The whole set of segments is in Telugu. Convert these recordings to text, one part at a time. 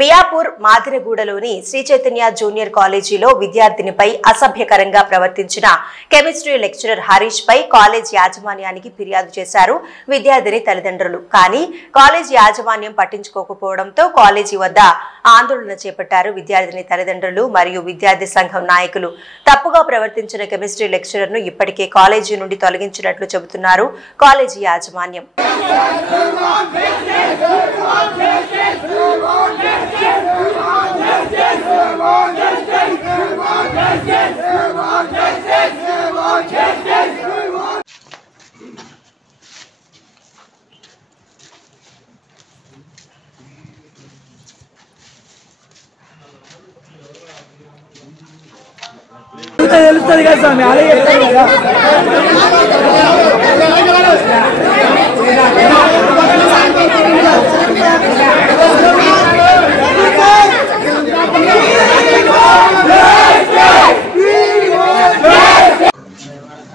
మియాపూర్ మాదిరగూడలోని శ్రీ చైతన్య జూనియర్ కాలేజీలో విద్యార్థినిపై అసభ్యకరంగా ప్రవర్తించిన కెమిస్ట్రీ లెక్చరర్ హరీష్ పై కాలేజ్ యాజమాన్యానికి ఫిర్యాదు చేశారు విద్యార్థిని తల్లిదండ్రులు. కానీ కాలేజ్ యాజమాన్యం పట్టించుకోకపోవడంతో కాలేజీ వద్ద ఆందోళన చేపట్టారు విద్యార్థిని తల్లిదండ్రులు మరియు విద్యార్థి సంఘం నాయకులు. తప్పుగా ప్రవర్తించిన కెమిస్ట్రీ లెక్చరర్ ను ఇప్పటికే కాలేజీ నుండి తొలగించినట్లు చెబుతున్నారు కాలేజీ యాజమాన్యం.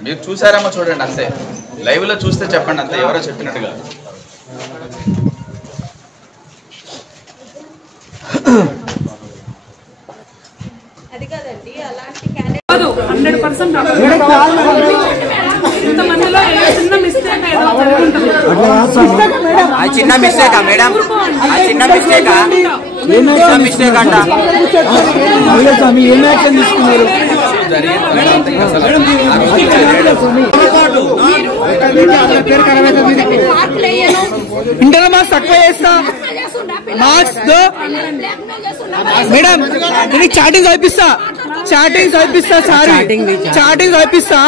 మీరు చూసారేమో చూడండి, అంతే. లైవ్ లో చూస్తే చెప్పండి, అంతే. ఎవరో చెప్పినట్టుగా అది కాదండి, అలాంటి క్యాండిడేట్ 100% ఇంతమందిలో చిన్న మిస్టేక్ ఏదో జరుగుతుంది. ఆ చిన్న మిస్టేకా మేడం? ఆ చిన్న మిస్టేకా? చిన్న మిస్టేక్ అంట. ఏం యాక్షన్ తీసుకున్నారు? ఇంటర్ మార్క్స్ తక్కువ చేస్తా, మార్క్స్ మేడం చాటింగ్ చదివిస్తా, చాటింగ్ చదివిస్తా.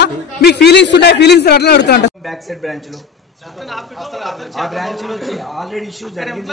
మీకు ఫీలింగ్స్ ఉన్నాయి, ఫీలింగ్స్ అట్లా అడుగుతా ఉంటా. బ్యాక్ సైడ్ బ్రాంచ్ లో ఆ బ్రాంచ్ లో ఆల్రెడీ ఇష్యూ జరిగింది.